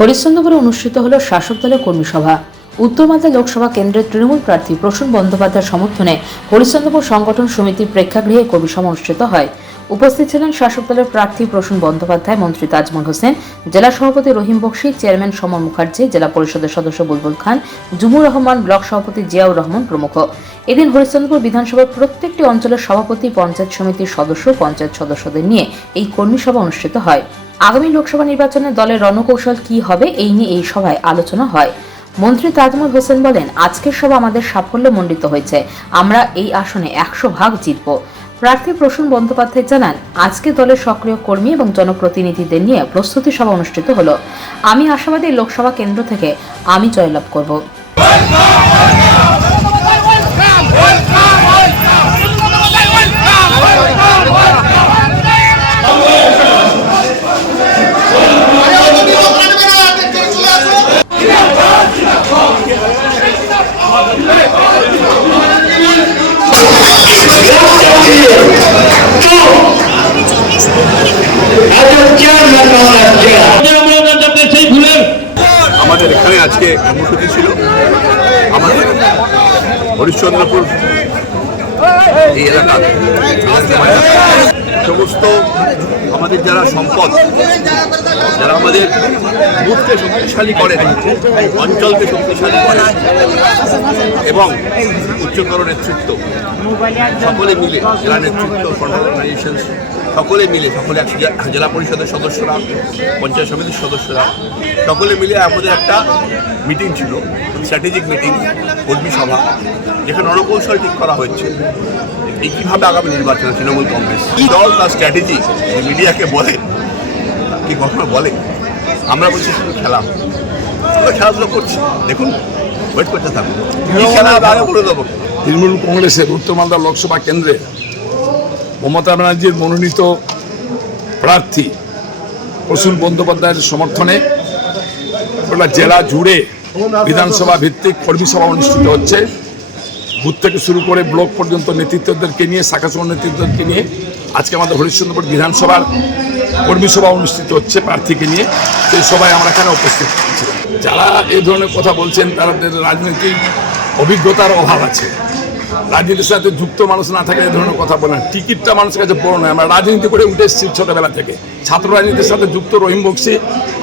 হরিশ্চন্দ্রপুরে অনুষ্ঠিত হল শাসক দলের কর্মী সভা। উত্তর মালদা লোকসভা কেন্দ্রের তৃণমূল প্রার্থী প্রসূন বন্দ্যোপাধ্যায়ের সমর্থনে হরিশ্চন্দ্রপুর সংগঠন সমিতির প্রেক্ষাগৃহে কর্মী সভা অনুষ্ঠিত হয়। উপস্থিত ছিলেন শাসক দলের প্রার্থী প্রসূন বন্দ্যোপাধ্যায়, মন্ত্রী তাজমল হোসেন, জেলা সভাপতি রহিম বক্সি, চেয়ারম্যান সমর মুখার্জি, জেলা পরিষদের সদস্য বুলবুল খান, জুমুর রহমান, ব্লক সভাপতি জিয়াউর রহমান প্রমুখ। এদিন হরিশ্চন্দ্রপুর বিধানসভার প্রত্যেকটি অঞ্চলের সভাপতি, পঞ্চায়েত সমিতির সদস্য, পঞ্চায়েত সদস্যদের নিয়ে এই কর্মী সভা অনুষ্ঠিত হয়। আগামী লোকসভা নির্বাচনে দলের রণকৌশল কি হবে, এই নিয়ে এই সভায় আলোচনা হয়। মন্ত্রী তাজমুল হোসেন বলেন, আজকের সভা আমাদের সাফল্য মণ্ডিত হয়েছে। আমরা এই আসনে একশো ভাগ জিতব। প্রার্থী প্রসূন বন্দ্যোপাধ্যায় জানান, আজকে দলের সক্রিয় কর্মী এবং জনপ্রতিনিধিদের নিয়ে প্রস্তুতি সভা অনুষ্ঠিত হলো। আমি আশাবাদী লোকসভা কেন্দ্র থেকে আমি জয়লাভ করব। কর্মসূচি ছিল। আমাদের হরিশ্চন্দ্রপুর এই এলাকা সমস্ত আমাদের যারা সম্পদ, যারা আমাদের বুথকে শক্তিশালী করেন অঞ্চলকে শক্তিশালী করেন এবং উচ্চতর নেতৃত্ব, সকলে মিলে, জেলা নেতৃত্ব অর্গানাইজেশন সকলে মিলে, সকলে জেলা পরিষদের সদস্যরা, পঞ্চায়েত সমিতির সদস্যরা, সকলে মিলে আমাদের একটা মিটিং ছিল স্ট্র্যাটেজিক মিটিং কর্মী সভা, যেখানে রণকৌশল ঠিক করা হয়েছে। এই কীভাবে আগামী নির্বাচনে তৃণমূল কংগ্রেস কি দল তার স্ট্র্যাটেজি মিডিয়াকে বলে কি কখনো বলে? আমরা বলছি শুধু খেলা। আমরা খেলাধুলো করছি। দেখুন ওয়েট করতে থাকুন। খেলা আগে বলে দেবো? তৃণমূল কংগ্রেসের উত্তর মালদা লোকসভা কেন্দ্রে মমতা ব্যানার্জির মনোনীত প্রার্থী প্রসূন বন্দ্যোপাধ্যায়ের সমর্থনে জেলা জুড়ে বিধানসভা ভিত্তিক কর্মী সভা অনুষ্ঠিত হচ্ছে। বুথ থেকে শুরু করে ব্লক পর্যন্ত নেতৃত্বদেরকে নিয়ে শাখা সহ নেতৃত্বদেরকে নিয়ে আজকে আমাদের হরিশ্চন্দ্রপুর বিধানসভার কর্মী সভা অনুষ্ঠিত হচ্ছে প্রার্থীকে নিয়ে। সেই সবাই আমরা এখানে উপস্থিত যারা এই ধরনের কথা বলছেন, তাদের রাজনৈতিক অভিজ্ঞতার অভাব আছে। রাজনীতির সাথে যুক্ত মানুষ না থাকে এই ধরনের কথা বলেন টিকিটটা মানুষের কাছে বড় নয়। আমরা রাজনীতি করে উঠে এসেছি ছোটবেলা থেকে। ছাত্র রাজনীতির সাথে যুক্ত রহিম বক্সি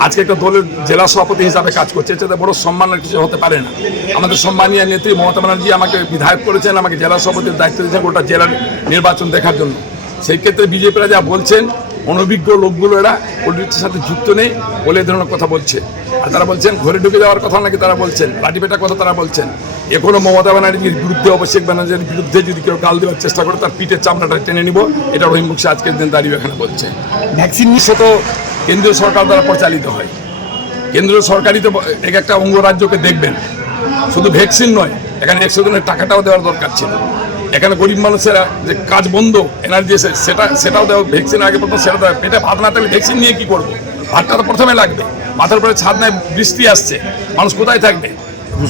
আজকে একটা দলের জেলা সভাপতি হিসাবে কাজ করছে। চাইতে বড় সম্মানের কিছু হতে পারে না। আমাদের সম্মানীয় নেত্রী মমতা ব্যানার্জি আমাকে বিধায়ক করেছেন, আমাকে জেলা সভাপতির দায়িত্ব দিয়েছেন গোটা জেলার নির্বাচন দেখার জন্য। সেই ক্ষেত্রে বিজেপিরা যা বলছেন অনভিজ্ঞ লোকগুলো এরা পলিটিক্সের সাথে যুক্ত নেই বলে এই ধরনের কথা বলছে। আর তারা বলছেন, ঘরে ঢুকে যাওয়ার কথা নাকি তারা বলছেন? লাঠিপেটার কথা তারা বলছেন। এখনও মমতা ব্যানার্জির বিরুদ্ধে, অভিষেক ব্যানার্জির বিরুদ্ধে যদি কেউ গাল দেওয়ার চেষ্টা করে, তার পিঠের চামড়াটা টেনে নিব। এটা রহিম বক্সি আজকের দিন দাঁড়িয়ে এখানে বলছে। ভ্যাকসিন নিশ্চয় তো কেন্দ্রীয় সরকার দ্বারা পরিচালিত হয়। কেন্দ্রীয় সরকারই তো এক একটা অঙ্গরাজ্যকে দেখবেন। শুধু ভ্যাকসিন নয়, এখানে একশো দিনের টাকাটাও দেওয়ার দরকার ছিল। এখানে গরিব মানুষেরা যে কাজ বন্ধ এনার্জি এসে, সেটা, সেটাও দেওয়া ভ্যাকসিন আগে প্রথম সেটা দেওয়া, পেটে ভাত না থাকলে ভ্যাকসিন নিয়ে কী করব? ভাতটা তো প্রথমে লাগবে। মাথার উপরে ছাদ নেয় বৃষ্টি আসছে। মানুষ কোথায় থাকবে?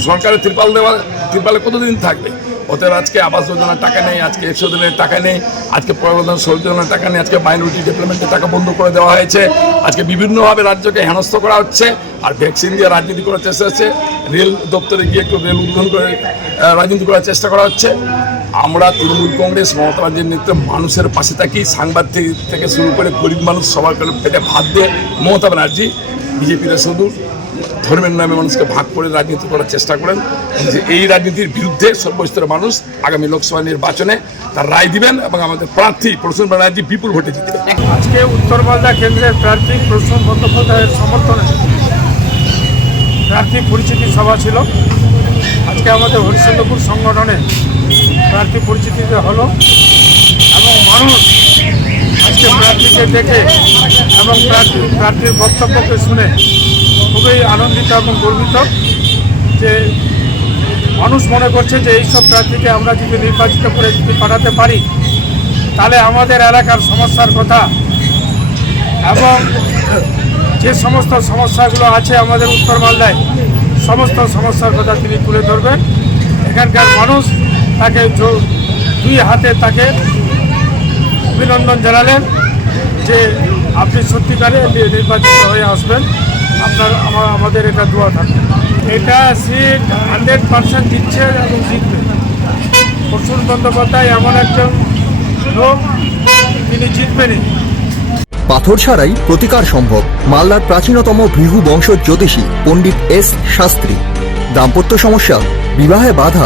সরকারের ত্রিপাল দেওয়া ত্রিপালে কতদিন থাকবে? ওদের আজকে আবাস যোজনার টাকা নেই, আজকে একশো দিনের টাকা নেই, আজকে প্রবর্তন যোজনার টাকা নেই, আজকে মাইনরিটি ডেভেলপমেন্টের টাকা বন্ধ করে দেওয়া হয়েছে। আজকে বিভিন্নভাবে রাজ্যকে হেনস্থ করা হচ্ছে, আর ভ্যাকসিন দিয়ে রাজনীতি করার চেষ্টা হচ্ছে, রেল দপ্তরে গিয়ে একটু রেল উদ্বোধন করে রাজনীতি করার চেষ্টা করা হচ্ছে। আমরা তৃণমূল কংগ্রেস, মমতা ব্যানার্জির নেতৃত্বে মানুষের পাশে থাকি, সাংবাদিক থেকে শুরু করে গরিব মানুষ সবার পেটে ভাত দিয়ে মমতা ব্যানার্জি, বিজেপিরা শুধু ধর্মের নামে মানুষকে ভাগ করে রাজনীতি করার চেষ্টা করেন। যে এই রাজনীতির বিরুদ্ধে সর্বস্তরের মানুষ আগামী লোকসভা নির্বাচনে তার রায় দিবেন এবং আমাদের প্রার্থী প্রসূন ব্যানার্জি বিপুল ভোটে জিতবেন আজকে উত্তর মালদা কেন্দ্রের প্রার্থী প্রসূন বন্দ্যোপাধ্যায়ের সমর্থনে প্রার্থী পরিচিতি সভা ছিল। আজকে আমাদের হরিশ্চন্দ্রপুর সংগঠনে প্রার্থী পরিচিতিতে হলো এবং মানুষ আজকে প্রার্থীকে দেখে এবং প্রার্থী প্রার্থীর বক্তব্যকে শুনে খুবই আনন্দিত এবং গর্বিত যে মানুষ মনে করছে যে এইসব প্রার্থীকে আমরা যদি নির্বাচিত করে যদি পাঠাতে পারি, তাহলে আমাদের এলাকার সমস্যার কথা এবং যে সমস্ত সমস্যাগুলো আছে আমাদের উত্তর মালদায় সমস্ত সমস্যার কথা তিনি তুলে ধরবেন। এখানকার মানুষ তাকে দুই হাতে তাকে অভিনন্দন জানালেন যে আপনি সত্যিকারে নির্বাচিত হয়ে আসবেন। আপনার আমার আমাদের এটা দোয়া থাকবে। এটা সিট হান্ড্রেড পার্সেন্ট দিচ্ছে এবং জিতবে। প্রসূন বন্দ্যোপাধ্যায় এমন একজন লোক, তিনি জিতবেনই। পাথর ছাড়াই প্রতিকার সম্ভব মালদার প্রাচীনতম ভৃহু বংশ জ্যোতিষী পণ্ডিত এস শাস্ত্রী। দাম্পত্য সমস্যা, বিবাহে বাধা